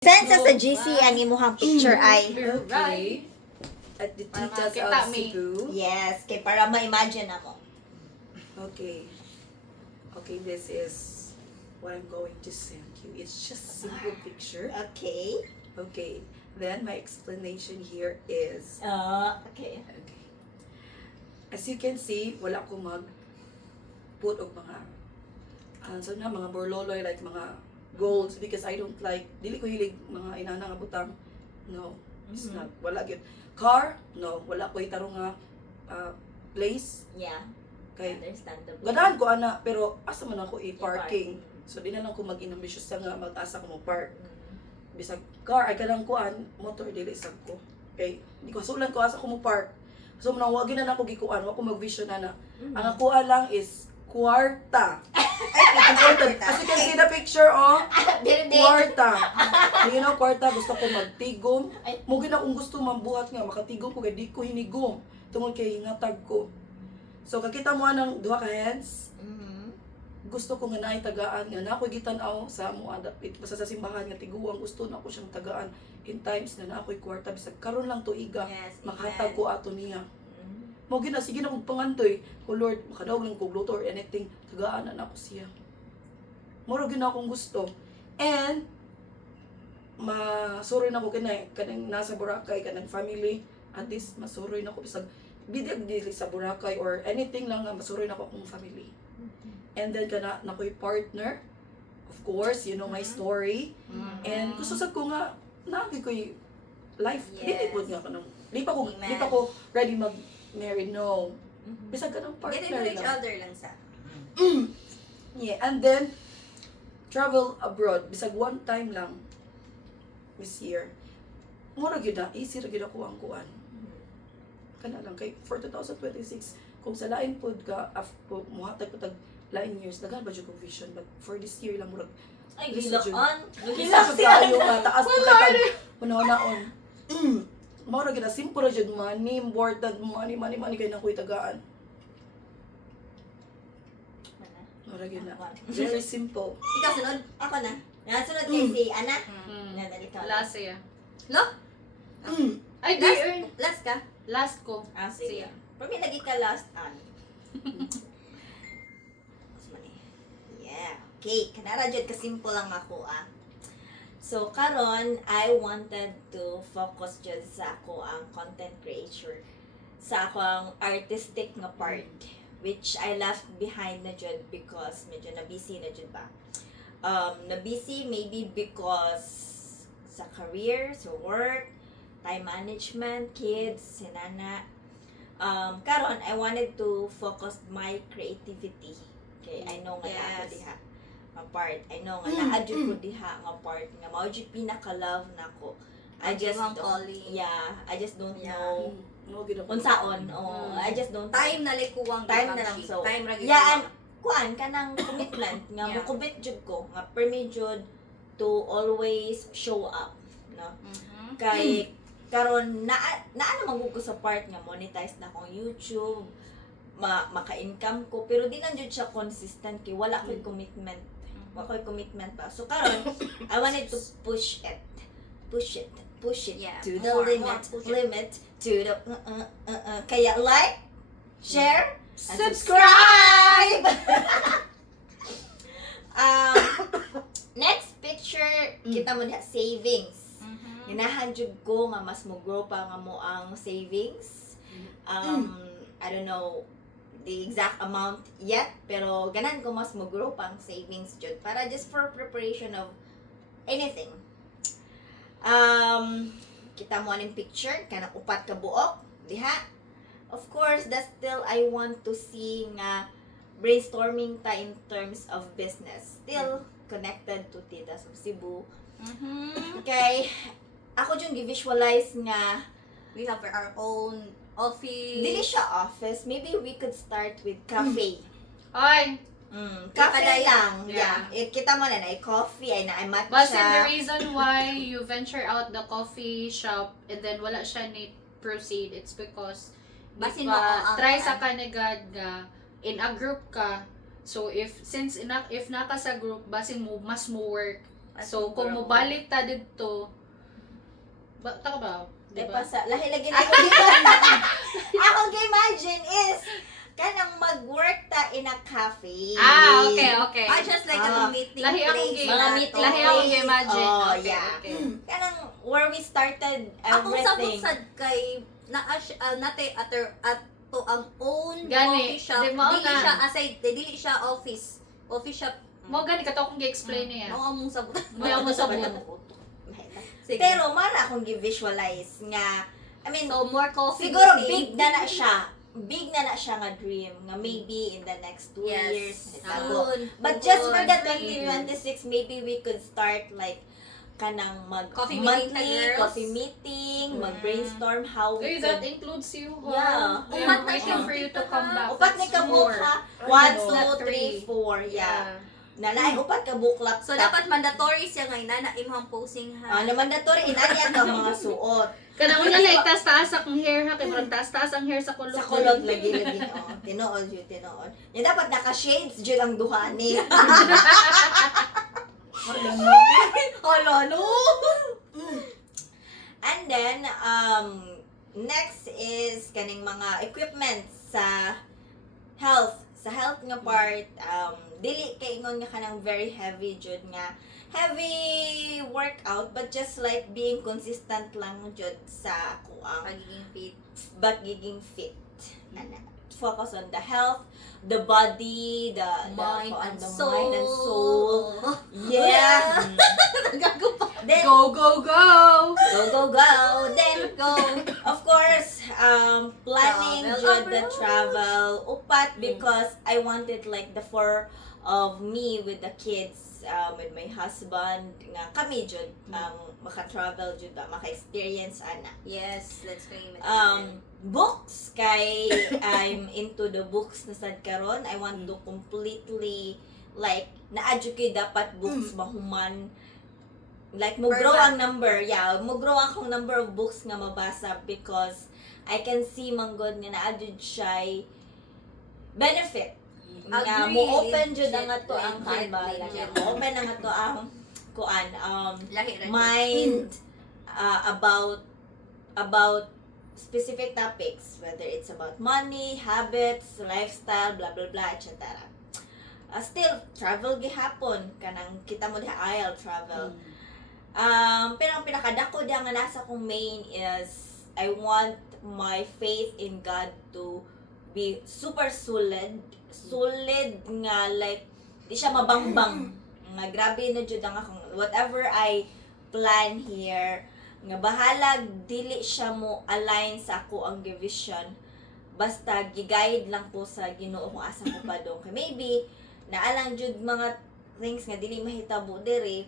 Send sa GC ang imuhang picture ay. Okay. At the Para titas makita of mi. Cebu. Yes, kay para ma-imagine na mo. Okay. Okay, this is what I'm going to send you. It's just a simple picture. Okay. Okay. Then my explanation here is, Okay. okay. As you can see, wala ko put og mga so na mga borloloy like mga golds because I don't like dili ko hilig mga inana nga butang. No. It's not. Wala gyud. Car? No. Wala ko itaro nga place. Yeah. Kay Understandable. ganahan ko ana pero asa man ako i-parking. So di na lang ko mag-inambitious nga mag-asa ko mo park. Bisag car ay kanang kuan motor dili sad ko. Kay di ko sulan ko asa ko mo park. So man wag na nako gikuan, wa ko mag-vision na. Ang akuha lang is kwarta. As you can see the picture, oh. Kwarta. You know, kwarta, gusto ko magtigom. Mugin akong gusto mambuhat nga, makatigom ko, kaya di ko hinigom. Tungod kay hingatag ko. So, kakita mo ng duha ka hands. Gusto ko nga naitagaan, nga na ako'y gitanaw sa mo, basta sa simbahan, nga tiguang gusto na ako siyang tagaan in times na ako'y kwarta. Bisag karon lang tuiga, Yes, makahatag ko ato niya. Mo gina sige na kog pangandoy, ko Lord, makadaog lang kog luto or anything, tagaan na ako siya. Moro gina akong gusto. And masuroy na ko kanang nasa Boracay kanang family, at least masuroy na ko bisag bidyag dili sa Boracay or anything lang nga masuroy na ko akong family. And then kana na ko'y partner. Of course, you know my story. And gusto sad ko nga naagi ko'y life. Yes. Dili pud nga kanang di pa Amen. ko ready mag-marry, no. Bisag ka ng Get partner to each lang. other lang sa. Yeah, and then travel abroad bisag one time lang this year. Mura gyud na easy ra gyud ako ang kuan. Kana lang kay for 2026 kung sa lain pod ka after muhatag patag lain years daghan ba jud kong vision, but for this year lang murag Ay, Lisa gilakan. Hilak kayo nga taas po kay panahon-naon. Mura gyud na simple ra jud money important money kay nakoy tagaan. Mura gyud na. Very simple. Ikaw sunod? Ako na. Yan, sunod kay si Ana. Nadali ka. Last siya. Lo? Ay, di Last, earn. last ka? Last ko. Sige. Siya. For me, lagi ka last on. Mas mali. Yeah. Okay. Kanara dyan kasimple lang ako So, karon I wanted to focus dyan sa ako ang content creator. Sa ako ang artistic nga part. Which I left behind na dyan because medyo na-busy na dyan ba. Na-busy maybe because sa career, sa work, time management, kids, sinana. Karon I wanted to focus my creativity. Okay, I know nga na ako diha nga part. I know nga na-adjust ko diha nga part nga mao jud pinaka-love nako. I just don't, I just don't know Mo gyud ako. unsaon. I just don't Time na likuwang time na lang so. Time ra gyud. Yeah, and kuan kanang commitment nga Yeah. mo commit jud ko nga permi jud to always show up, no? Kay karon na naman ko sa part nga monetize na akong YouTube, maka-income ko pero di lang jud siya consistent kay wala ko'y commitment. Wala ko'y commitment pa. So karon I wanted to push it Yeah, to the more, limit, push it. limit to the kaya like, share, and subscribe! Next picture, kita mo diha savings. Ginahan jud ko nga mas mo grow pa nga mo ang savings. I don't know the exact amount yet, pero ganan ko mas mo grow pa ang savings jud para just for preparation of anything. Kita mo aning picture kanang upat ka buok diha. Of course, that's still I want to see nga brainstorming ta in terms of business. Still connected to Titas of Cebu. Okay, ako dyan gi-visualize nga We have our own office. dili siya office. Maybe we could start with cafe. Ay, Cafe Padayon. lang. Yeah. Yeah. Kita mo na coffee, ay na matcha. but the reason why you venture out the coffee shop and then wala siya ni proceed, it's because Basin di ba, mo ang- try sa kanigad nga in a group ka. So if naka sa group basin mo mas mo work So, kung mobalik ta dito, taka ba? Diba? Diba? Lahi lagi na ako dito. Ako imagine is kanang mag-work ta in a cafe. Okay. Just like Ah, a meeting lahi akong place. game. Mga na meeting to. Lahi akong place. imagine. Oh, Okay, yeah. okay. Kanang where we started Ako sa everything. buksad kay nate ato ang own Gani, coffee shop. di mo Dili na. siya aside, dili siya office. Coffee shop. Mo gani ka to akong gi-explain niya. Mao among sa Mo yung mo sa Wala buong. ko utok. Sige. Pero mara akong gi-visualize nga I mean so more coffee. siguro meeting. big na siya. Big na siya nga dream nga maybe in the next 2 Yes. years. mahitabo. Soon. But just for the Soon. 2026, maybe we could start like kanang mag Coffee meeting monthly ka, girls. coffee meeting, mag-brainstorm how we Uy, that could includes you. Yeah. We Upat are na waiting siya. for you to come back. upat ni That's ka book four. ha. Ay, 1, no. 2, 3, 4. Yeah. Nanay upat ka book laptop. So dapat mandatory siya nga inana imong posing ha. na mandatory inanya ka mga suot. Kanang una na itaas-taas akong hair ha, kay murag taas-taas ang hair sa kulot. Sa kulot lagi. Oh, tinuod yun, tinuod. Yan dapat naka-shades jud ang duha ni. Hala no. And then, next is kaning mga equipment sa health. Sa health nga part, dili kay ingon nga kanang very heavy jud nga heavy workout, but just like being consistent lang jud sa ako ang Pagiging fit. pagiging fit. Ana, focus on the health, the body, the Mind the and mind and soul. soul. Yeah. Gago pa. Then Go, go, go! go. Then Go. of course, planning Travel jud the abroad. travel upat because I wanted like the four of me with the kids, with my husband nga kami jud maka-travel jud maka-experience ana. Yes, let's claim it. Books kay I'm into the books na sad karon. I want to completely like na-educate dapat books mahuman. Like mo Per grow ang month. number. Yeah, mo grow akong number of books nga mabasa because I can see manggod nga na-adjud siya benefit. Nga Agree. mo open jud ang Legit, ato ang legit, kanbala. legit. Mo open ang ato ang kuan Lahi ra. mind about specific topics, whether it's about money, habits, lifestyle, blah blah blah, etc. Still travel gihapon kanang kita mo diha I'll travel. Pero ang pinakadako diha nga nasa kong main is I want my faith in God to be super solid nga like di siya mabangbang nga grabe na jud ang akong whatever I plan here nga bahala dili siya mo align sa ako ang vision basta gi-guide lang po sa Ginoo kung asa ko pa dong kay maybe naalang jud mga things nga dili mahitabo diri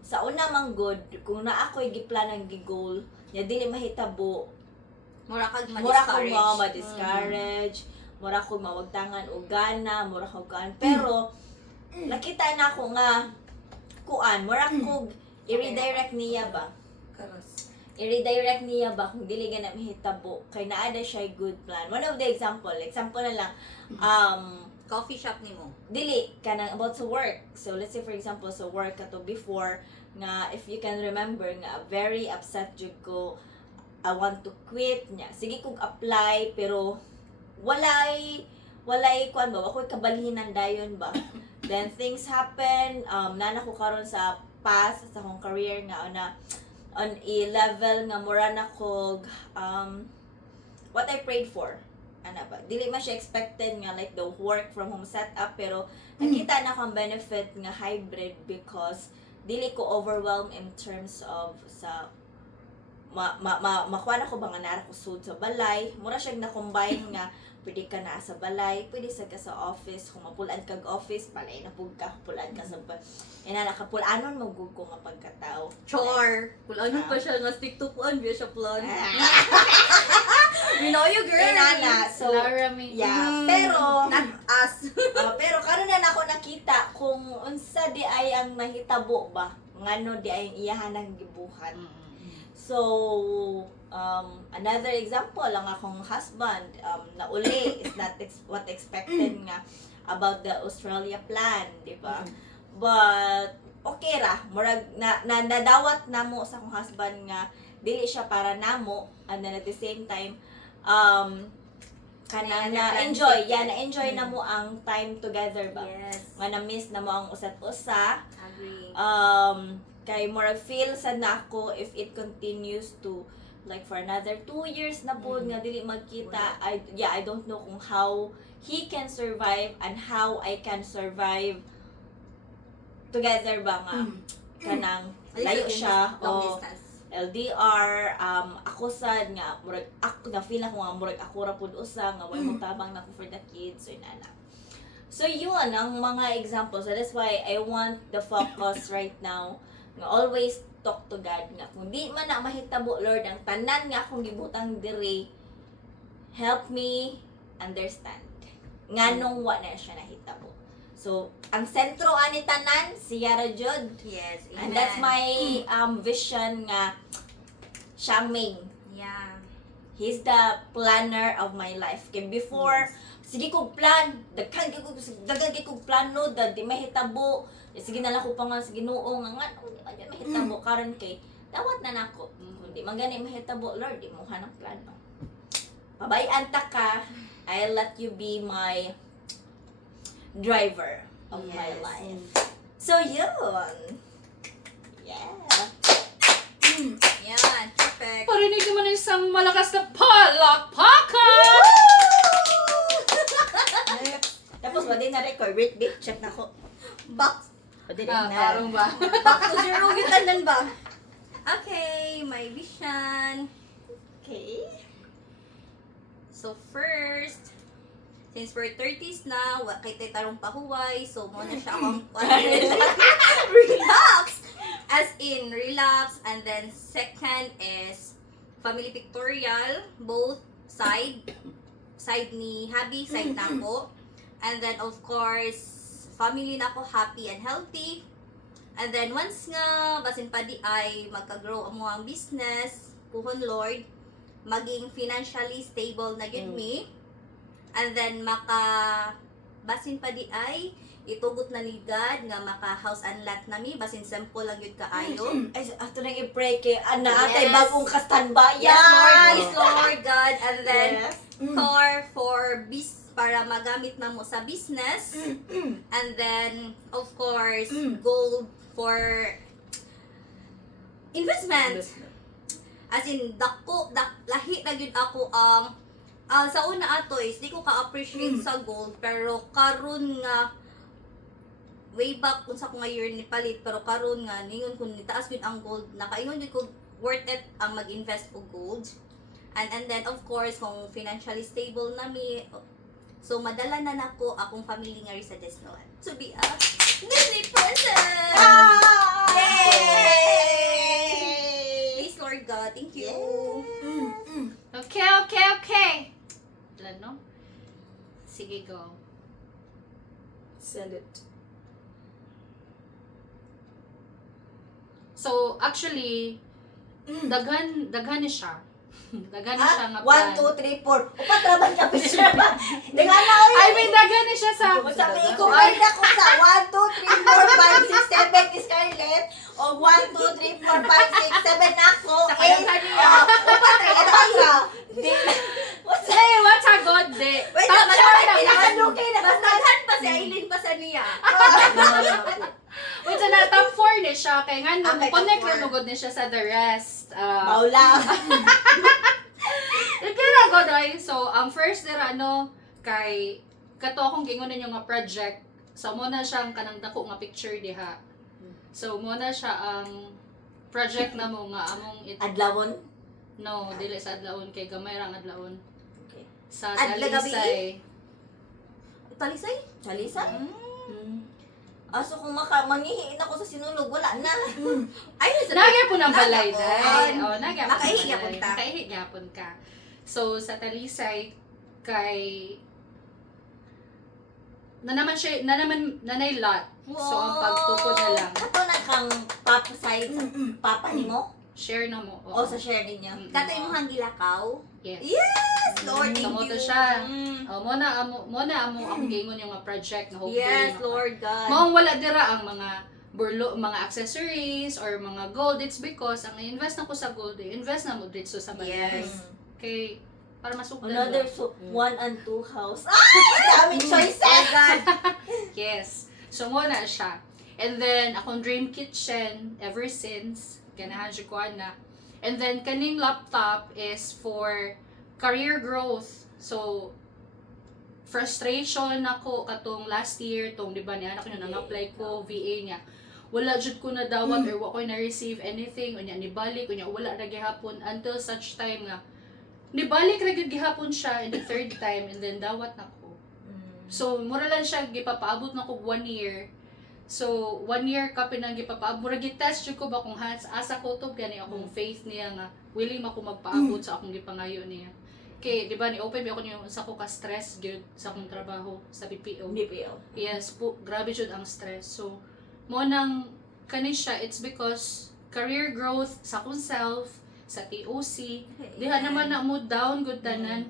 sa una man good kung na ako'y giplan ang gi-goal nya dili mahitabo Mura kag mura ko ma-discourage. ma-discourage mura ko mawagtangan og gana mura ko gan pero nakita na ko nga kuan mura ko i-redirect niya ba Karas. i-redirect niya ba kung dili ka na mahitabo kay naada siya good plan. One of the example na lang Coffee shop nimo. dili ka nang about sa work. So let's say for example sa work kato before nga if you can remember nga very upset jud ko I want to quit niya. Sige kog apply pero walay kuan ba ako'y kabalhinan dayon ba. Then things happen nana ko karon sa past sa akong career nga on a level nga mura na kog what I prayed for ana ba dili man siya expected nga like the work from home setup pero nakita na akong benefit nga hybrid because dili ko overwhelmed in terms of sa makuha na ko ba nga nara ko sud sa balay mura siya na combine nga pwede ka na sa balay pwede sa ka sa office kung mapulaan kag office balay na pug ka pulaan ka sa ina nakapulanon mo gud ko nga pagkatao Chore. Kulang pa siya nga stick to kuan biya siya plan. We know you girl. Nana, so Lara me. yeah pero Not us. pero karon na nako nakita kung unsa di ay ang nahitabo ba ngano di ay ang iyahan ang gibuhat. So another example ang akong husband na uli is not what expected nga about the Australia plan, di ba? But okay ra, murag nadawat namo sa akong husband nga dili siya para namo, and then at the same time kana na enjoy, na enjoy namo ang time together ba. Yes. Nga na miss namo ang usat-usa. Agree. Kay murag feel sad na ako if it continues to like for another 2 years na po nga dili magkita. I don't know kung how he can survive and how I can survive together ba nga kanang layo siya Long o distance. LDR. Ako sad nga murag ako na feel ako nga murag ako ra pud usa nga way mutabang na ko for the kids so inana. So yun ang mga examples. So that's why I want the focus right now nga always talk to God nga kung di man na mahitabo Lord ang tanan nga akong gibutang diri, help me understand nganong wa na siya nahitabo. So ang sentro ani tanan siya ra jud. Yes. And that's my vision nga siya ang main. Yeah. He's the planner of my life. Kaya before, sige kong plan, daghan kong plano, di mahitabo. Sige na lang ko pa nga sa Ginoo nga nga, di man yan mahitabo. Karon kay, dawat na nako. Kung di man gani mahitabo, Lord, di mo hanang plano. Pabayaan ta ka, I'll let you be my driver of my Yes. life. So, yun. Yeah. Yan. Perfect. Parinig naman ng isang malakas na palakpakan! Tapos, wala na record. Wait, check na ko. Box. Wala Ah, na. parang ba? Back to zero gitanan ba? Okay, my vision. Okay. So first, since we're 30s na, kay tay tarong pahuway, so mo na siya akong relax. As in, relax. And then second is family pictorial, both side ni hubby, side na ako. And then of course, family na ako happy and healthy. And then once nga basin pa di ay magka-grow ang mga business, puhon Lord, maging financially stable na gid me. And then basin pa di ay itugot na ni God nga maka house and lot na mi basin simple lang yun kaayo. Ay, ato nang i-pray kay ana, kay Yes. bagong kastanbayan. Yes, Lord, please, Lord God. And then Yes. car for para magamit na mo sa business. And then, of course, gold for investment. As in, lahi na yun ako sa una ato is, di ko ka-appreciate sa gold, pero karon nga, way back kung sa ko nga year ni palit, pero karon nga, ningon kung nitaas yun ang gold, nakaingon yun ko worth it ang mag-invest o gold. And then, of course, kung financially stable na mi, so madala na nako akong family nga rin sa Desnoan to be a Disney princess! Yay! Please, Lord God, thank you. Okay. Ano? Sige, go. Send it. So, actually, daghan ni siya. Daghan ni siya nga 1, 2, 3, 4. Upat raban ka pa siya. Di nga na, oy. I mean, daghan ni siya sa... Sabi ko, ay na ko sa 1, 2, 3, 4, 5, 6, 7 ni Scarlett. O 1, 2, 3, 4, 5, 6, 7 na ako. Sa kanyang kanya. Upat rin, ito. Di. Hey, what's a good day? Wait, Top naman four ako na. Pinakaluki na. Bastahan pa si Aileen pa sa niya. Wait, so na top 4 ni siya. Kaya nga, nung Okay, top connect four. lunugod ni siya sa the rest. Maula. Kaya go doy. So, ang first nila, kay kato akong gingon ninyo nga project. So, mo na siyang kanang dako nga picture diha. So, mo na siya ang project na mo nga among Adlawon. no, dili sa adlawon kay gamay ra ang adlawon. Okay. Sa Adlaw gabi? Talisay. Talisay? Chalisan? Mm. So kung mangihiin ako sa sinulog, wala na. Ay, Nagya po ng balay, Nagyapon. day. Oh, nagya po ng Nakaihi balay. gyapon ka. Nakaihi gyapon ka. So, sa Talisay, kay nanay lot. So, ang pagtukod na lang. Kato na kang papa side sa papa ni mo? Share na mo. O sa share din niya? Mm. Kato yung hangilakaw. Yes. Yes, Lord, So, thank mo you. to siya. Mm. Oh, mo na amo akong gingon yung mga project na hopefully. Yes, Lord God. Maong wala dira ang mga accessories or mga gold, it's because ang invest na ko sa gold, invest na mo dito sa Manila. Yes. Kay para masukdan Another ba? 1 and 2 house. Ay, daming choices! Yes. So mo na siya. And then akong dream kitchen ever since ganahan siya ko na. And then kaning laptop is for career growth. So frustration ako katong last year tong di ba niya ako nang apply ko VA niya. Wala jud ko na dawat or wa ko na receive anything unya nibalik unya wala ra gihapon until such time nga nibalik ra gyud gihapon siya in the third time and then dawat nako. So mura lang siya gipapaabot nako 1 year. So 1 year ka pinang gipapaabot mura gitest jud ko ba kung asa ko to gani akong faith niya nga willing ako magpaabot sa akong gipangayo niya. Kay di ba ni open ako niyo sa ko ka stress gyud sa akong trabaho sa BPO. Yes po, grabe jud ang stress. So mo nang kani siya, it's because career growth sa akong self, sa TOC, diha naman na mo down good tanan.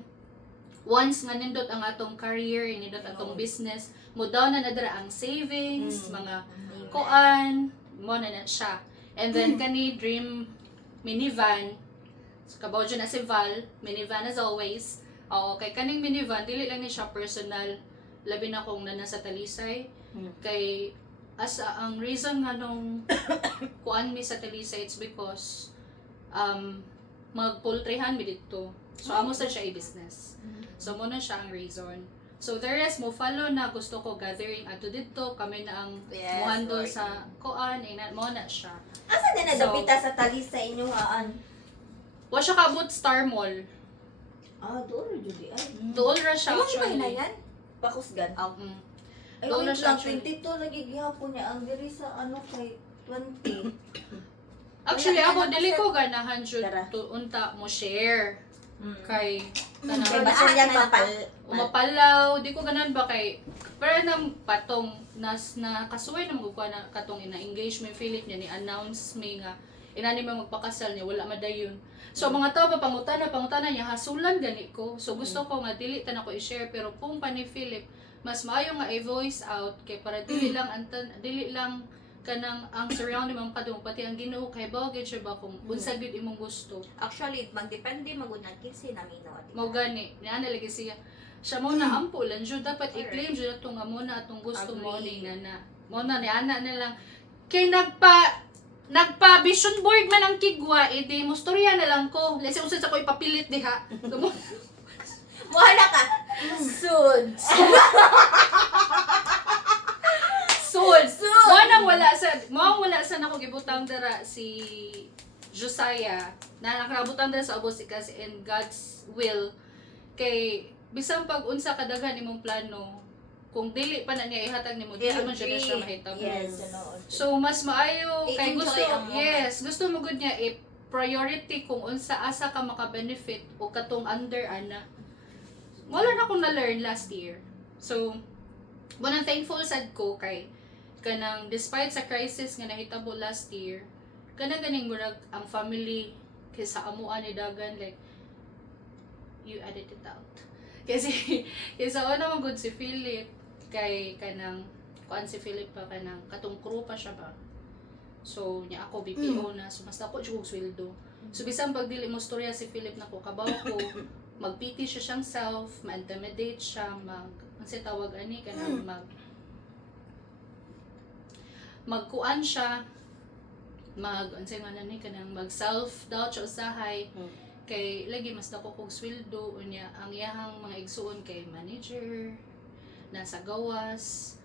Once nga nindot ang atong career, nindot atong business, mo down na nadara ang savings, mga kuan, mo na siya. And then kani dream minivan, so kabaw dyan na si Val, minivan as always. Oo, kay kaning minivan, dili lang ni siya personal, labi na kung nasa Talisay. Kay asa ang reason nga nung kuan mi sa Talisay, it's because mag-poultryhan mi dito. So amo sa siya i-business. So mo na siya ang reason. So the rest mo follow na gusto ko gathering ato dito, kami na ang Yes, muhandol Lord. sa kuan, mo na siya. Asa din nadapita sa talis sa inyong aan? Wa siya kabot Star Mall. Doon judi ay. Doon ra siya Ano ba actually. na yan? Pakusgan. Mm. Ay, Doon na wait siya lang, actually. 22 lagi gihapon niya ang diri sa ano kay 20. Actually Wala, ako wala dili siya. ko ganahan jud Tara. to unta mo share kay Kay kanang basta yan papal. umapalaw, di ko ganan ba kay pero nang patong nakasuway na magkuha na katong ina-engagement Philip niya ni announce me nga inani mo magpakasal niya wala madayon. So mga tao pa pangutana niya hasulan gani ko. So gusto ko nga dili ta nako i-share pero kung pa ni Philip mas maayo nga i-voice out kay para dili lang kanang ang surrounding mong kadung pati ang Ginoo kay bagay siya ba kung unsa gid imong gusto. Actually, magdepende magunag kinsi namino at Mao gani niya lagi siya mo na ampo lang jud dapat i-claim jud ato nga mo na atong gusto mo Agree. ni nana. Mo na ni ana na lang kay nagpa vision board man ang kigwa edi mo storya na lang ko. Lesi usad sa ko ipapilit diha. Wala ka. Soon. Soon. Mo wala sa nako gibutang dara si Josiah na nakarabutan dara sa ubos kasi in God's will kay bisan pag unsa kadaghan imong plano kung dili pa na niya ihatag nimo dili man siya na siya mahitabo. Yes. So mas maayo kay I-enjoy gusto ang moment. gusto mo gud niya priority kung unsa asa ka maka-benefit o katong under ana. Wala na akong na-learn last year. So bunang thankful sad ko kay kanang despite sa crisis nga nahitabo last year kanang ganing murag ang family kaysa amuan ni dagan like you edit it out. Kasi una man gud si Philip kay kanang kuan si Philip pa kanang katong crew pa siya ba. So nya ako BPO na so mas ako jud sweldo. So bisan pag dili mo storya si Philip nako kabaw ko magpiti siya siyang self, ma-intimidate siya, ansi tawag ani kanang magkuan siya unsay man ani kanang mag self doubt siya usahay kay lagi mas dako kog sweldo unya ang iyahang mga igsuon kay manager nasa gawas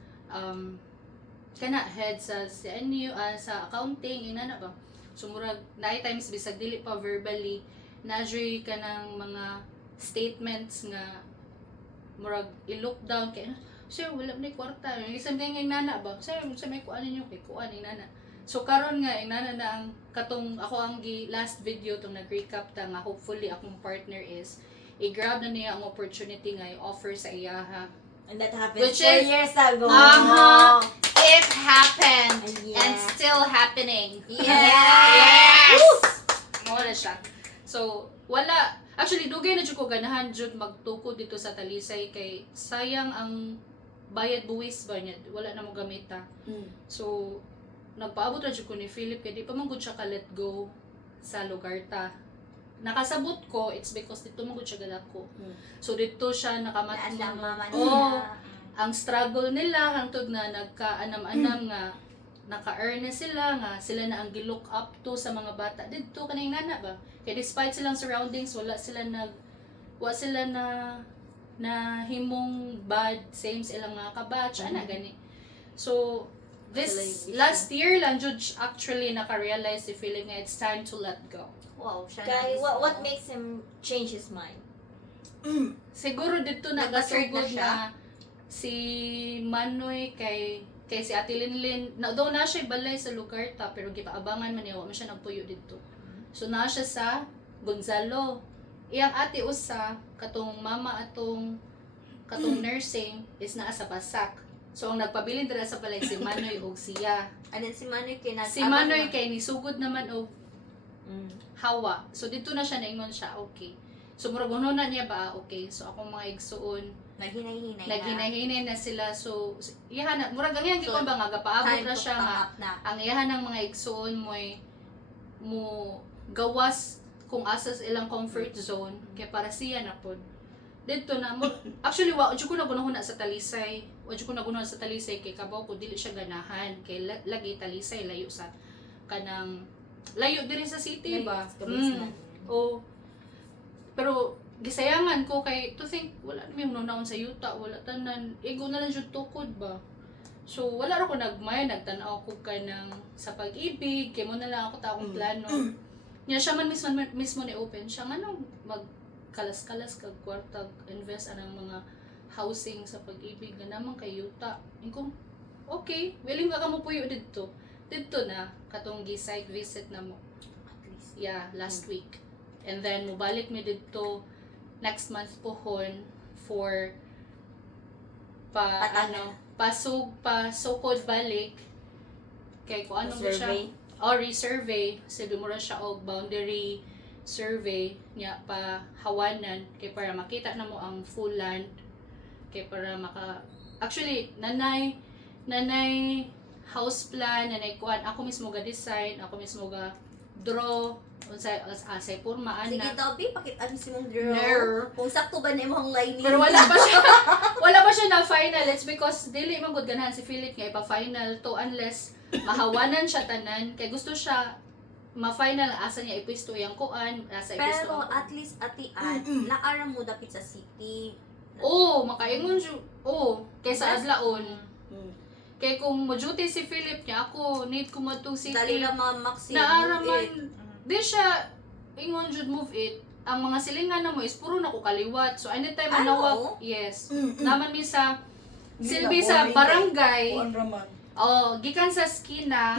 kana head sa CNU sa accounting ina na ba so murag naay times bisag dili pa verbally na-jury ka ng mga statements nga murag i-look down kay sir wala may kwarta isang kay ng nana ba sir sa may kuan ninyo kay kuan ni nana so karon nga nana na ang katong ako ang last video tong nag-recap ta nga hopefully akong partner is i-grab na niya ang opportunity nga i-offer sa iyaha. And that happened Which 4 is- years ago. It happened Yeah. and still happening. Yes! Mo na siya. So, wala. Actually, dugay na jud ko ganahan jud magtukod dito sa Talisay kay sayang ang bayad buwis ba niya. Wala na mo gamita. So, nagpaabot ra jud ko ni Philip kay di pa man gud siya ka let go sa lugar ta. Nakasabot ko, it's because dito man gud siya gadako. So dito siya Naasa nakamatno. mama Oh, niya. ang struggle nila hangtod na nagkaanam-anam nga naka-earn na sila nga sila na ang gi-look up to sa mga bata dito kanang nana ba kay despite silang surroundings wala sila na himong bad same sa ilang mga kabatch ana gani so this Television. last year lang jud actually naka-realize si feeling nga it's time to let go. Wow, siya Kay, na what makes him change his mind? Siguro dito Nag-assert na nagasugod siya? na si Manoy kay si Ate Linlin na daw na siya balay sa lugar ta pero gipaabangan man niya wa man siya nagpuyo dito. So na siya sa Gonzalo. Iyang ate usa katong mama katong nursing is naa sa Basak. So ang nagpabilin dira sa balay si Manoy ug siya. And then si Manoy kay Si Manoy kay nisugod naman og Hawa. So dito na siya naingon siya okay. So murag uno na niya ba okay. So akong mga igsuon naghinay-hinay naghinay-hinay na sila so iyahan na murag ang iyang So, gikon ba nga gapaabot time ra to siya come nga up na. ang iyahan ng mga igsuon mo gawas kung asa sa ilang comfort zone kay para siya na pod dito na mo actually wa jud ko nagunahon sa Talisay kay kabaw ko dili siya ganahan kay lagi Talisay layo sa kanang layo diri sa city ba o pero gisayangan ko kay to think wala na may naon sa yuta wala tanan ego na lang jud tukod ba so wala ra ko nagtanaw ko kanang sa pag-ibig kay mo na lang ako ta akong plano niya siya man mismo ni open siya nganong magkalas-kalas kag kwarta invest anang mga housing sa pag-ibig nga naman kay yuta ingko okay willing ka mo puyo dito na katong gi-site visit na mo At least. yeah last week and then mubalik mi dito next month pohon for pasukod balik kay kung ano ba siya resurvey kasi dumura siya og boundary survey niya pa hawanan kay para makita na mo ang full land kay para actually nanay house plan nanay kuan ako mismo ga design ako mismo ga draw unsay porma Sige, ana Toby, pakita mo si mong draw. Draw. Kung sakto ba na imong lining. pero wala pa siya na final it's because dili man gud ganahan si Philip nga ipa-final to unless mahawanan siya tanan kay gusto siya ma-final asa niya ipwisto yang kuan asa ipwisto Pero at least atian, naara mo dapit sa city. makaingon siya kaysa Yes. adlaon kay kung mo duty si Philip niya ako need ko matong city Dali lang mga maxi. naaraman di siya ingon jud move it ang mga silingan na mo is puro na ko kaliwat so anytime Ano? manawag yes naman mi sa Hindi silbi na sa boring barangay Kuan raman. gikan sa skina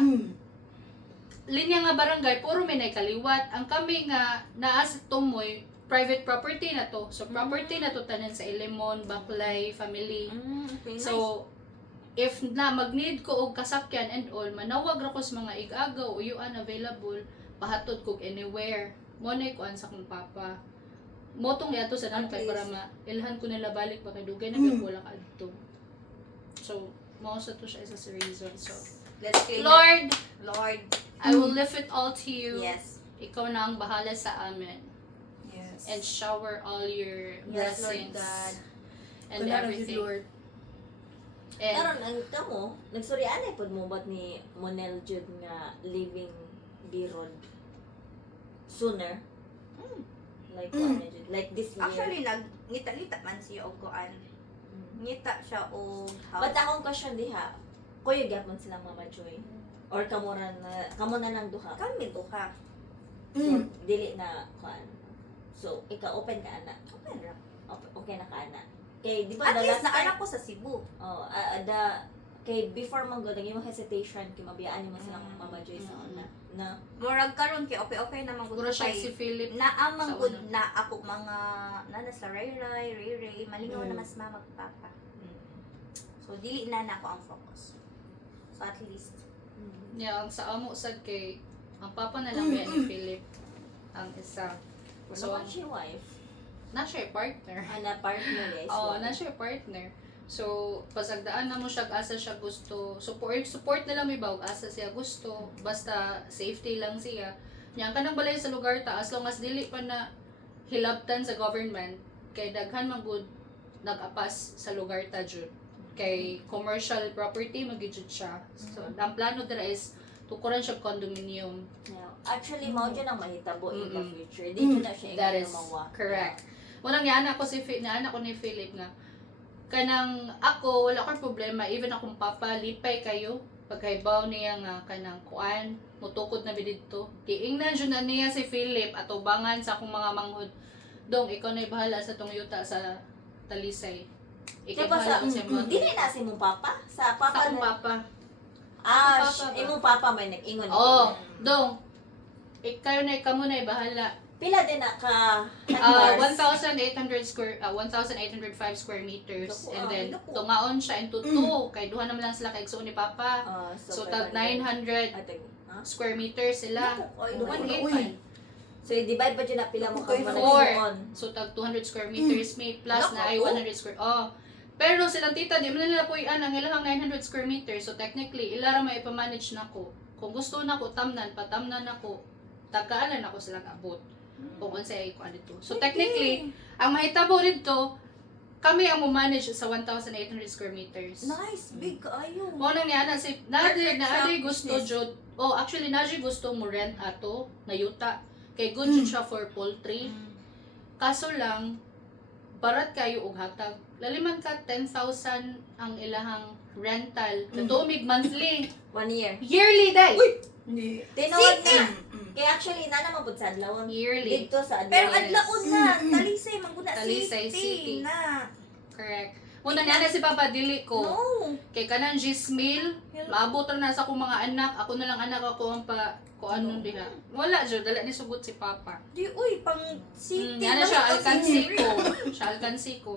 linya nga barangay puro may kaliwat ang kami nga naa sa Tumoy private property na to so property na to tanan sa Ilimon Baklay family Okay, nice. so if na mag-need ko og kasakyan and all manawag ra ko sa mga ig-agaw uyuan available pahatod ko anywhere mo na kuan sa akong papa motong yato sa namo kay At para least. mailhan ko nila balik pa kay dugay na gyud wala kadto so mao sa to siya isa sa reason so Let's claim Lord it. Lord. I will lift it all to you Yes. ikaw na ang bahala sa amin Yes. and shower all your Yes, Lord blessings God. and Kunaran jud, everything Lord. and Karon ang kamo, nagsurian pod mo bat ni Monel jud nga living birod sooner. Like ano jud, like this year. Actually, ngita-ngita man siya og kuan. Ngita siya og house. But akong question diha, kuyo gyapon silang Mama Joy or kamo na nang duha. Kami duha. So, dili na kuan. So, ikaw open ka ana. Okay ra. Okay na ka ana. Kay di ba At the least last time- naanak ko sa Cebu. Oh, kay before man gud yung hesitation kay mabiyaan mo silang Mama Joy sa una na Murag karon kay okay naman gud siguro siya kay si Philip naamang Sa gud una. na ako mga sa Ray malingaw na mas mama ug papa. So dili na nako ang focus. So at least yeah, ang sa amo sad kay ang papa na lang yan ni Philip ang isa so so siya wife na siya partner ana partner guys. na siya partner So, pasagdaan na mo siya, asa siya gusto. Support na lang may bawag, asa siya gusto. Basta, safety lang siya. Yan ka nang balay sa lugar ta, as long as dili pa na hilabtan sa government, kay daghan man good nag-apas sa lugar ta jud. Kay commercial property, magijud siya. So, ang plano dira is, tukuran siya condominium. Yeah. Actually, mao dyan ang mahitabo in the Mm-mm. future. Dito na siya That yung is gumawa. correct. Unang niana ko ni Philip nga, kanang ako, wala akong problema, even akong papa, lipay kayo, pagkaibaw niya nga kanang kuan, mutukod na bidito. Kiingnan dyan na niya si Philip, at ubangan sa akong mga manghod. Dong, ikaw na'y bahala sa tong yuta sa Talisay. Ikaw Diba sa, bahala sa mga dili na si mong papa? Sa sa papa akong na, papa. ah, Sa papa ba? imong papa may nag-ingon. Oo, dong, ikaw na'y bahala. Pila din na ka 1,805 square meters. Naku, And then, naku. tungaon siya into 2. Kay duha naman lang sila kay igsoon ni Papa. So, tag 900 square meters sila. Ay, 185. So, i-divide ba dyan na pila mo Okay, kang four. managsuon? So, tag 200 square meters may plus na ay Naku. 100 square. Oh. Pero silang tita, di mo na nila po ang ilang 900 square meters. So, technically, ilara may ipamanage na ko. Kung gusto na ko, patamnan ako. Tagkaalan ako silang abot. Kung unsa ay kuan dito. So technically, ang mahitabo dito, kami ang mo-manage sa 1,800 square meters. Nice, big kaayo. Mo nang niana si Perfect Nadi sa gusto business. jud. Oh, actually Nadi gusto mo rent ato na yuta. Kay good jud siya for poultry. Kaso lang barat kayo og hatag. Laliman ka 10,000 ang ilahang rental. Katumig monthly. 1 year. Yearly day. Hindi. Tinawag Sige. na. Kaya actually, na naman po sa adlaw. Yearly. Dito sa adlaw. Pero Yes. adlaon na, Talisay, Mangguna Talisay City City. na. Correct. Muna niana si Papa dili ko. No. Kay kanang Gismil, maabot na sa akong mga anak. Ako na lang anak ako ang kung ano diha. Wala jud dala ni sugot si Papa. Di, uy, pang city. Yana lang siya ito, alkansi city. ko. Siya alkansi ko.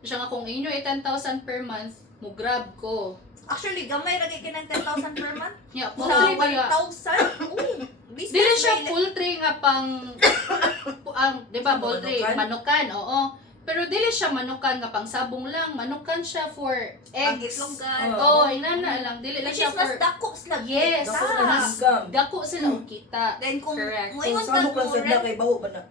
Siya nga kung inyo ay 10,000 per month, mo grab ko. Actually, gamay lagi ka ng 10,000 per month. Yeah, Sa poultry ba ya? 1,000? Uy, business Dili siya may- poultry nga pang ang 'di ba Sa poultry manukan? manukan, oo. Pero dili siya manukan nga pang sabong lang, manukan siya for Pang eggs. itlogan. Oo, inana lang, dili lang Which siya is mas for dako sila. Yes. Dako sila Ah. nasgam. dako sila og kita. Then kung Correct. mo Kung ingon ka samok lang mo sa rent, kay baho ba na?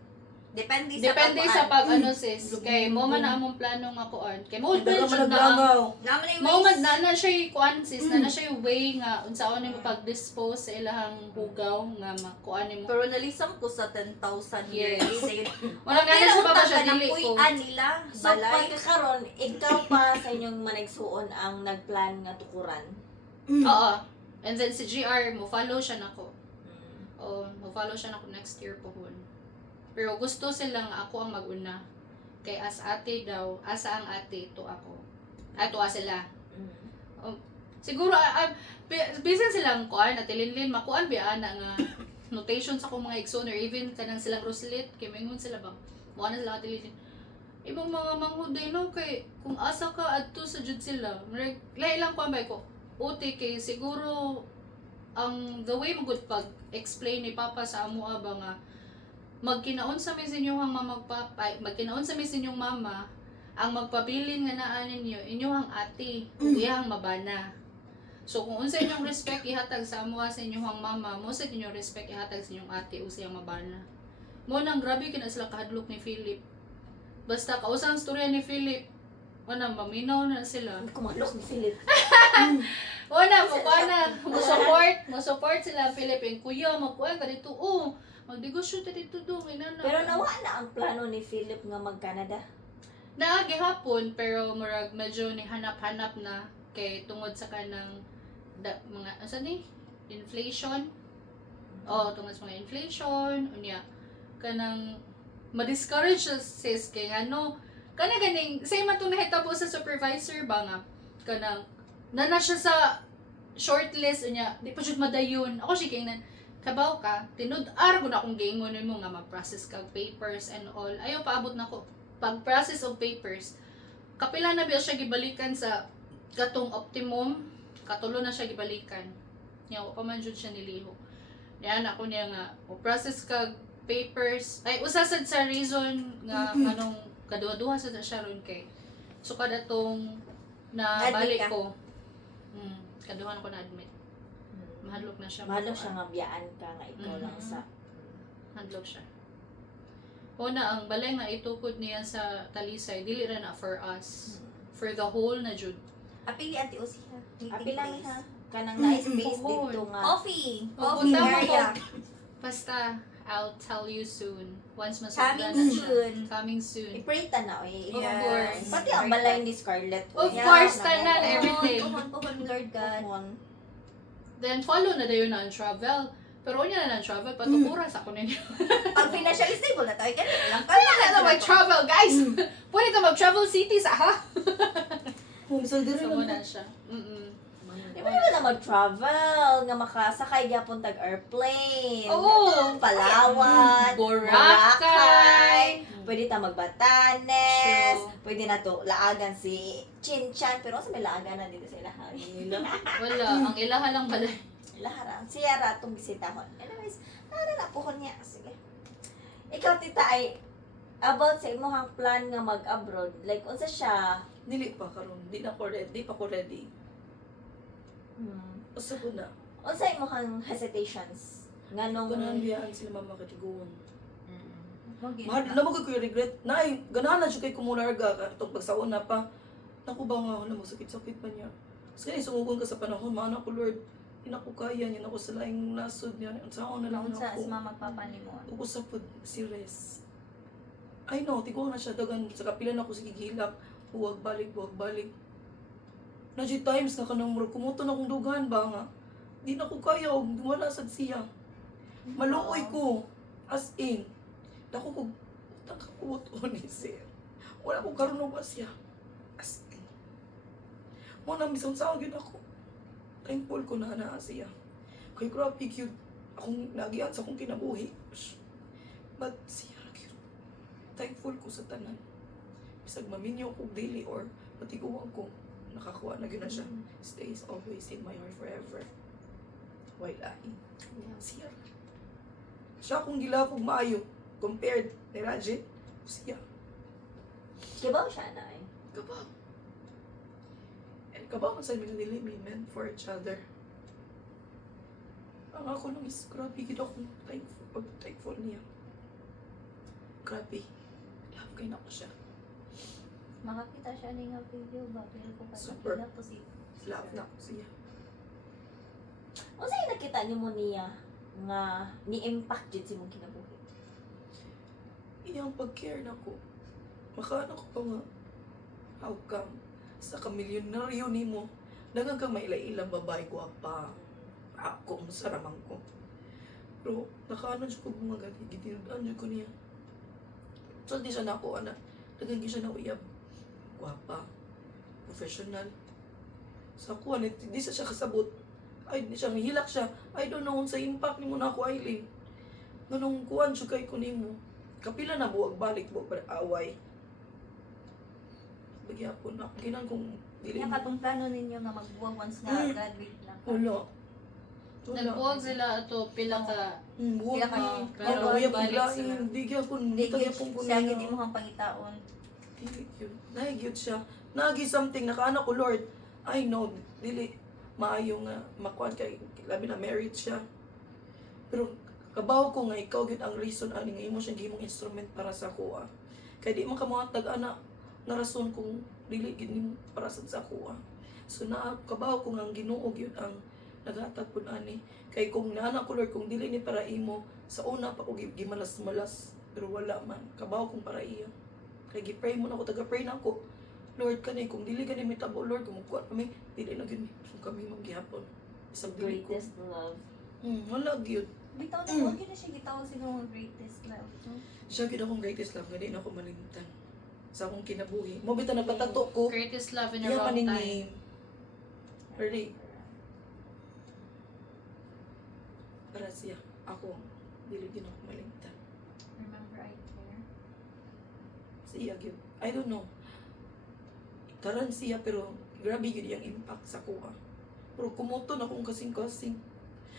depende sa Depende pagkuan. sa pag ano sis. Kay mo man na among plano nga kuan. Kay mo Hindi ka jud na managlangaw. Naman na yung mo man ways. na siya yung kuan sis, na siya yung way nga unsaon nimo pag-dispose sa ilahang hugaw nga makuan nimo. Pero nalisam ko sa 10,000 Yes. yearly. Sa'yo. Wala nga na sa baba siya dili ko. Puy-an nila. So, Balay. pagkakaroon, ikaw pa sa inyong managsuon ang nagplan nga tukuran. Oo. And then si GR mo follow siya nako. Oh, mo follow siya nako next year pohon. Pero gusto silang ako ang maguna. Kay as ate daw, asa ang ate to ako. Ato sila. Siguro bisan silang kuan at linlin makuan biana nga notation sa akong mga igsoon or even kanang silang Roslit kay mingon sila bang mo na sila atilin. Ibang mga manghuday no kay kung asa ka adto sa jud sila. Lahi lang kuan ba ko. Uti kay siguro ang the way mo good pag explain ni Papa sa amo ba nga magkinaon sa mi sa inyong mamagpapay, magkinaon sa mi sa inyong mama ang magpabilin nga naa ninyo inyong ate ug iyang mabana. So kung unsa inyong respect ihatag sa amo sa inyong mama, mo sa inyong respect ihatag sa inyong ate ug sa iyang mabana. Mo nang grabe kina sila kahadlok ni Philip. Basta kausang storya ni Philip, wala maminaw na sila. Kumalok ni Philip. Wala mo support sila Philippine kuya magkuan ka dito magdegosyo ta dito dong inana. Pero nawa na ang plano ni Philip nga mag-Canada. Naa gihapon pero murag medyo ni hanap-hanap na kay tungod sa kanang mga asa ni inflation. Oh, tungod sa mga inflation unya kanang ma-discourage siya sis kay ano kana ganing say man tong nahitabo sa supervisor ba nga kanang na siya sa shortlist unya di pa jud madayon ako siya kay kabaw ka tinud-ar ko na akong gingon nimo nga mag-process kag papers and all ayaw paabot na ko pag-process of papers kapila na biya siya gibalikan sa katong optimum katulo na siya gibalikan nya wa pa man jud siya niliho yan ako niya nga o process kag papers ay usasad sa reason nga nganong kaduha-duha sa siya ron kay So kada tong Na-admit nabalik ka? ko. Kaduhan ko na-admit. Mahadlok na siya. Mahalo siya nga biyaan ka nga ikaw lang Mhm. sa Handlok siya. Una, ang balay nga itukod niya sa talisay, dili ra na for us. For the whole na jud. Apili anti Usi ha. Api lang ha. Kanang nice space Puhon. dito nga. Coffee. Pupunta Coffee mo area. Basta, I'll tell you soon. Once Coming masugdan na siya. soon. Coming soon. I-pray na oy. Of Yes. course. Pati ang balay ni Scarlett. Of oy. course, Yeah, tanan, nako. everything. Puhon, Lord God. Puhon. Then, follow na dayon na ang travel. Pero niya na ang travel, patukuras ako ninyo. Pag financially stable na tayo, ganun lang. Wala na na mag-travel, guys! Pwede ka mag-travel cities, ha? Sa diri So, lang muna siya. Di ba naman na mag-travel, nga makasakay gyapon tag airplane. Oo. Palawan, Boracay. Pwede ta magbatanes, True. pwede na to laagan si Chinchan, pero sa may laagan na dito sa ilahan. Wala. Ang ilahan lang balay. Lahara. Siya ra itong bisitahon. Anyways, na po ko niya. Sige. Ikaw, tita, ay about sa imuhang plan nga mag-abroad. Like, unsa siya? Dili pa karon, di na ko ready, di pa ko ready. Usa ko na. Unsa imuhang hesitations? Nga nung... Ganahan biyaan sila mama katiguan. Okay. Mahal na mo ko regret. Nay, ganahan na siya kay kumularga katong pagsaon na pa. Naku ba nga wala mo sakit-sakit pa niya. Kasi sumugon ka sa panahon, mana ko Lord. Hindi na ko kaya niya, ako sa laing nasod niya. Ang saon na lang Sa ako. mama magpapanimon. Ako sa pod, si Res. I know, tiguan na siya dagan. Sa kapilan ako sa gigilak. Huwag balik, huwag balik. Na times na kanang murag kumuto na kong dugan ba nga. Di na ko kaya, wala sad siya. Maluoy ko. As in. Dako ko, utang kaputo ni sir. Wala ko karuno ba siya. As in. Mo na misang sa akin ako. Thankful ko na naa siya. Kay grabe cute. Akong nagiyan sa akong kinabuhi. But siya cute. Thankful ko sa tanan. Bisag maminyo ko daily or patiguan ko. Nakakuha na gina siya. Stays always in my heart forever. While I siya. Siya akong gilapog maayo. Compared ni Rajit, siya. Kibaw siya na eh. Kabang. And kabang sa mga dili may meant for each other. Ang ako lang is grabe gid ako thankful niya. Grabe. Love kayo na ko siya. Makakita siya ni nga video ba? Pero ko pa Super. nakita po si Love na ko siya. Unsa yung nakita niyo mo niya nga ni-impact jud si mong kinabuhi? Iyang pag-care na ko. Makaano ko pa nga. How come? Sa kamilyonaryo ni mo, dagang kang maila-ilang babae ko pa. Ako, masaramang ko. Pero, nakaano siya ko mga gati. Gitinudaan siya ko niya. So, di siya na ako, anak. Dagang siya na uyab. Guwapa. Professional. Sa ako, di siya kasabot. Ay, di siya, mahilak siya. I don't know, sa impact ni mo na ako, Aileen. Ganong kuhan siya kay ko ni mo. Kapila na buwag balik buwag para away. Bagya po na. Ginan kong dili Yung mo. katong plano ninyo nga magbuwag once nga graduate na. Wala. Nagbuwag sila ato pila ka. Buwag Pila ka- ni. pero Ano, uyab balik biglain. sila. Di kaya po. Hindi Di kaya po ko siya niya. gid imong pangitaon. Dili yun. Nahigyot siya. Nagi something. Nakaano ko, Lord. I know. Dili. Maayo nga. Makuan kay. Labi na married siya. Pero kabaw ko nga ikaw gyud ang reason ani nga imo siya gihimong instrument para sa kuha. Kay di man ka mohatag ana nga rason kung dili gid nimo para sa kuha. So na kabaw ko nga ang Ginoo gyud ang naghatag pud ani. Kay kung naana ko Lord kung dili ni para imo sa una pa ko gimalas-malas pero wala man kabaw kong para iyo. Kay gi-pray mo na ako taga-pray na ako. Lord kani kung dili gani mitabo Lord kung kuha kami dili na gyud kami magyapon. Isang dili ko. Greatest love. Wala gyud. Bitaw na wag yun na siya gitawag siguro ng greatest love. No? Siya gid akong greatest love nga di na ako malimtan sa akong kinabuhi. Mo bitaw nagpatato ko. Greatest love in a Iya long man time. name. Ready? Para siya ako dili gid ako malimtan. Remember I care. Siya gyud. I don't know. Karan siya pero grabe gyud yung impact sa kuha. Pero kumoto na akong kasing-kasing.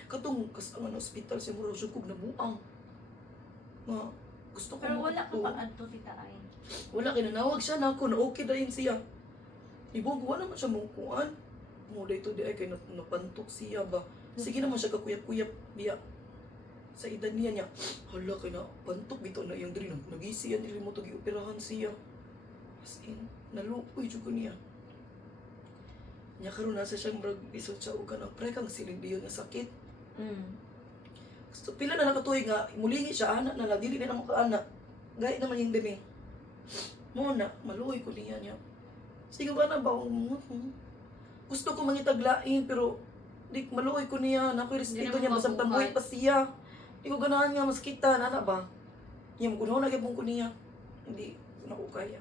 Katong ang hospital siya mura siya kog nabuang. Nga gusto ko Pero wala ka mauto. pa adto tita ay. Wala kinanawag siya na ako na okay na yun siya. Ibong wala naman siya mukuan. Mo dito di ay kay napantok siya ba. Sige naman siya kakuyap-kuyap diya. Sa edad niya, hala kay na pantok bitaw na iyang diri nagisi yan dili mo to gioperahan siya. As in, nalupoy jud ko niya. Nya karon nasa siyang murag bisod siya og kanang pre kang siling diyon nga sakit. So pila na nakatuig nga mulingi siya anak na lang dili na mo ka anak. Gay naman yung bebe. Mo na maluoy ko niya niya. Sige ba na ba gusto ko mangitaglain pero di maluoy ko niya na ko respeto Hindi niya naman basang mabuhay. tambuhay pa siya. Di ko ganahan nga mas kita na ba. Yung kuno na gyapon ko niya. Hindi ko na ko kaya.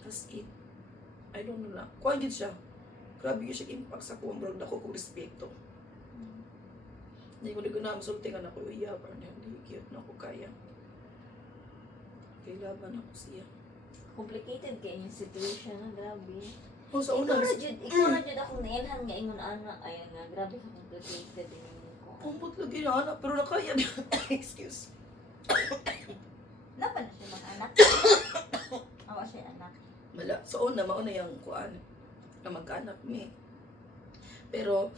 That's it. I don't know na. Kuha gid siya. Grabe yung siya impact sa kuwang brog na ko kung respeto. Hindi ko na ganahan masulti nga na ko iya para na hindi cute na ko kaya. Kailaban ako siya. Complicated kay yung situation na grabe. Oh, sa una, Ikaw na jud akong nailhan nga ingon ana ay nga grabe ka complicated din ko. kumpot lagi na anak, pero nakaya niya. Excuse. Laban na siya mga anak. Awa siya anak. Wala. Sa una, mauna yung kuan na magkaanak mi. Pero,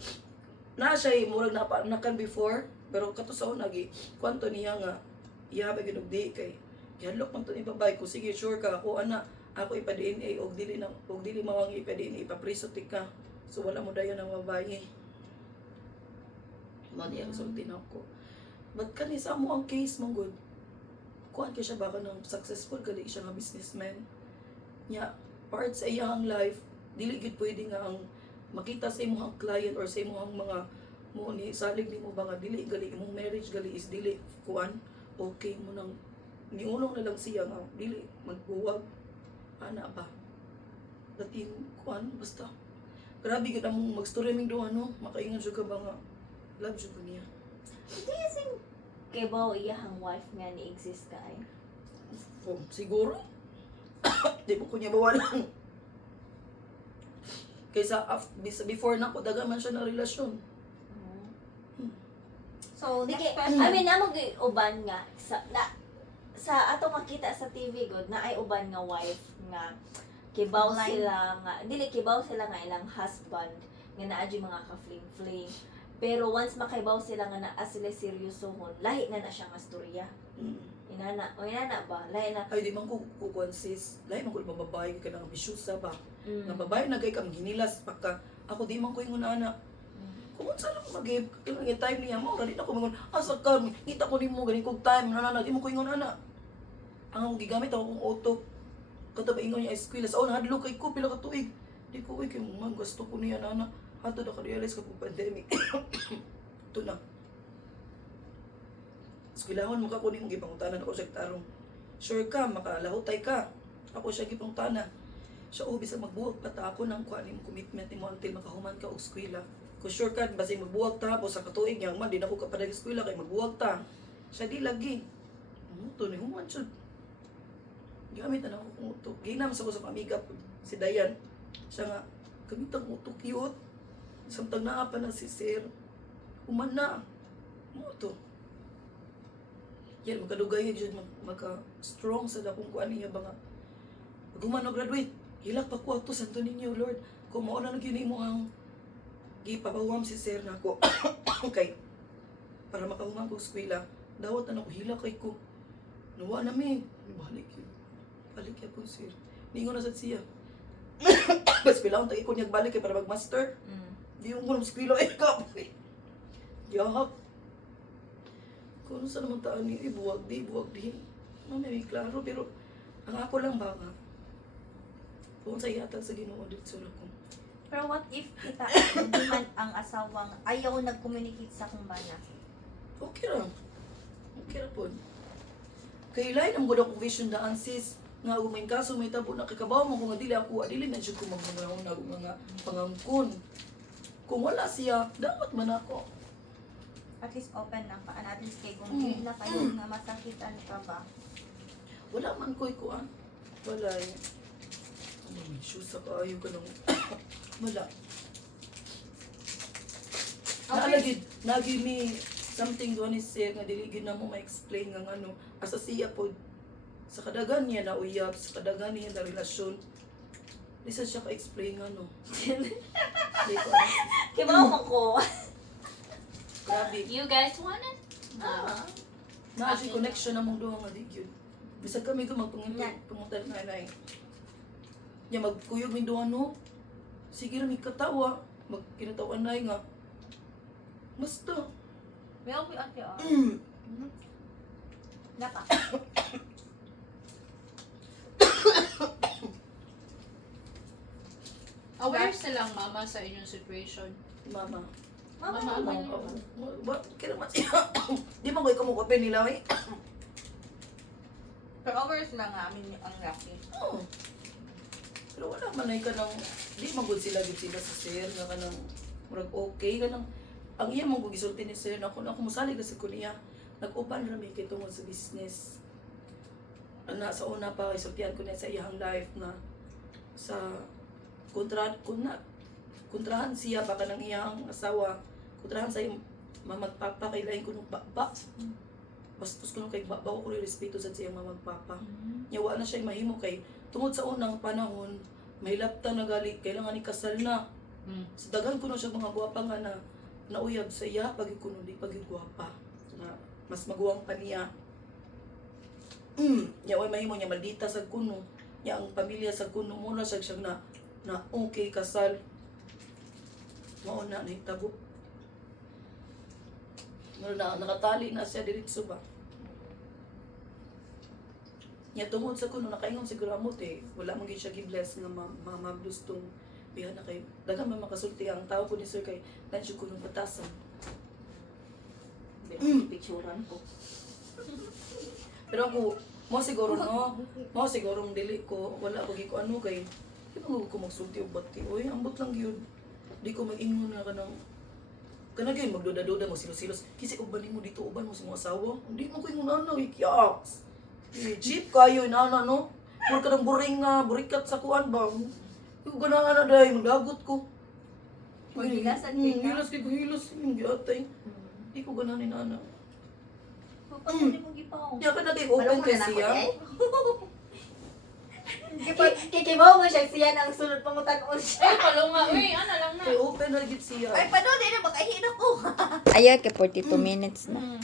na siya murag nakan before, pero kato sa una, kwanto niya nga, ihabay ginugdi kay, gihalok man to ni babay ko, sige, sure ka, ako ana, ako ipa-DNA, og dili mawang ipa-DNA, ipapriso ka. So, wala mo dayon ang babae. Mani ang sulti na ako. But kani sa mo ang case mong good. Kuan kay siya baka ng successful gali siya nga businessman. Nya part sa iyang life dili gid pwede nga ang makita sa imong client or sa imong mga mo ni salig nimo ba nga dili gali imong marriage gali is dili kuan okay mo nang niulong na lang siya nga dili magbuwag ana ba. Dating kuan basta grabe gid among mag-storyming do ano makaingon jud ka ba nga love jud ko niya. Kay ba iyahang wife nga ni exist ka ay? Oh, siguro. Di mo ko niya bawalan. Kaysa before na ko, daga man siya na relasyon. So, Di next kay, question. I mean, namo uban nga sa ato makita sa TV god na ay uban nga wife nga kibaw Online. sila nga dili kibaw sila nga ilang husband nga naa dyan mga ka-fling-fling. Pero once makaibaw sila nga naa sila seryosohon, lahi na siya nga storya. Inana ba? Lahi na. Ay, di man ko kukuan sis. Lahi man ko mababae ka nang ambisyosa ba. Mm. Nga babae na gay kang ginilas pagka ako di man ko ingon ana. Kung sa lang mag-give, yung time niya, maura din ako mangon, asa ka, kita ko nimo ganing kog time, di mo ko ingon ana. Ang gigamit ako kong auto. Kataba ingon niya eskwela. Sa una, hadlo kay ko, pila ka tuig. Di ko, kay man, gusto ko niya nana. Hato na ka-realize ka po pandemic. Ito na. Eskwelahon mo ka kunin mong gipangutanan ako siya tarong. Sure ka, makalahutay ka. Ako siya gipangutana. Siya bisa magbuwag pata ako ng kuan yung commitment ni mo until makahuman ka og eskwela. Kung sure ka, basta magbuwag ta, po sa katuig niya, man, di na ako kapadag eskwela kay magbuwag ta. Siya di lagi. Ito ni human siya. Gamit na ako kung ito. Ginam sa ko sa amiga po, si Dayan. Siya nga, gamit ang uto cute. Samtang naa pa na si Sir. Human na. Mo ito. Yan, magkadugay yun, magka-strong sa dakong kuan niya ba nga. Pag human graduate, hilak pa ko ito, santo ninyo, Lord. Kung mauna na yun mo ang gipapawam si Sir na ako. Okay. Para makahumang ko eskwela, dawat na ako, hilak kay ko. Nawa namin. Balik yun. Balik yan po, Sir. Ningon na sa siya. Bas pilang tayo ko niyag balik kay para mag-master. Di yung kung eskwela ay kapoy. Yahap. Kung saan naman taan niya, buwag di. May klaro, pero ang ako lang ba nga, kung sa yata sa Ginoo dito sa ko. Pero what if kita, hindi man ang asawang ayaw nag-communicate sa kumbana? Okay lang. Okay lang po. Kaya lain ang gudang vision daan sis, nga kung may kaso may tabo na kakabaw mo kung nga dili ako, dili na siya kung mga pangangkon. Kung wala siya, dapat man ako. At least open na pa. At least kay kung hindi na kayo nga masakitan ka ba? Wala man ko'y kuan. Wala eh. Ano, may shoes sa kaayo ka lang. Wala. Okay. Nagid me something doon is nga dili gid na mo ma-explain ng ano. Asa siya po sa kadagan niya na uyab, sa kadagan niya na relasyon. Di sa siya ka-explain nga, no? Di ko alam. Kibaw mo ko. Grabe. You guys want it? Naasi connection na mong duha nga di yun. Bisag kami ko magpungunta na inay. Nya magkuyog mi duha no. Sige ra mi katawa. Magkinatawan na nga. Basta. May okay ate ah. Napa. Aware silang mama sa inyong situation. Mama. Mama, Ba, kaya naman siya. Di mo ko ikaw nila eh. Pero over sila nga amin ang lucky. Oo. Pero wala man ay ka nang, di magod sila gid sila sa sir nga kanang murag okay kanang ang iya mong gisulti ni sir na kung ako mosalig na sa kunya nag-uban ra mi kay tungod sa business. Ana sa una pa kay sultian ko na sa iyang life na sa kontrahan siya baka ng iyang asawa kontrahan sa iyang mamagpapa kay lain ko nung baba. Bastos ko nung kay baba ko respeto sa siyang mamagpapa. Nyawa na siya mahimo kay tungod sa unang panahon may lapta na gali kailangan ni kasal na. Sa dagan ko na siya mga guwapa nga na nauyab sa iya pag kuno di pag guwapa na mas maguwang pa niya. Nyawa mahimo niya maldita sa kuno. Nya ang pamilya sa kuno muna siya na okay kasal. Mao na nahitabo. Nakatali na siya diretso ba? Nya tungod sa kuno nakaingon siguro amot eh. Wala man gyud siya gi-bless nga mablustong biya na kay daghang man makasulti ang tao ko ni sir kay nandiyo kuno batasan. Picturean ko. Pero ako mo siguro no, mo siguro dili ko wala ko gi ko ano kay di mo ko magsulti og bati. Oy, ambot lang gyud. Di ko mag-ingon na kanang kana gyud magduda-duda mo silos-silos. Kasi uban nimo dito uban mo sa mga asawa. Hindi mo ko ingon ana ikyaks. Jeep kayo inana no. Mur ka ng buring nga burikat sa kuan ba. Yung ganahan na dahi, maglagot ko. Kung hilasan ka. Hilas kay hilas yung giatay. Di ko ganahan ni nana. Paano mo gipaw? Diya ka na kay open kay siya. Kikibaw mo siya siya ang sunod pangutan ko siya. Ay, palunga. Uy, ano lang na. Kay open na gid siya. Ay, paano din na makahin ako. Ayaw, kay 42 minutes na.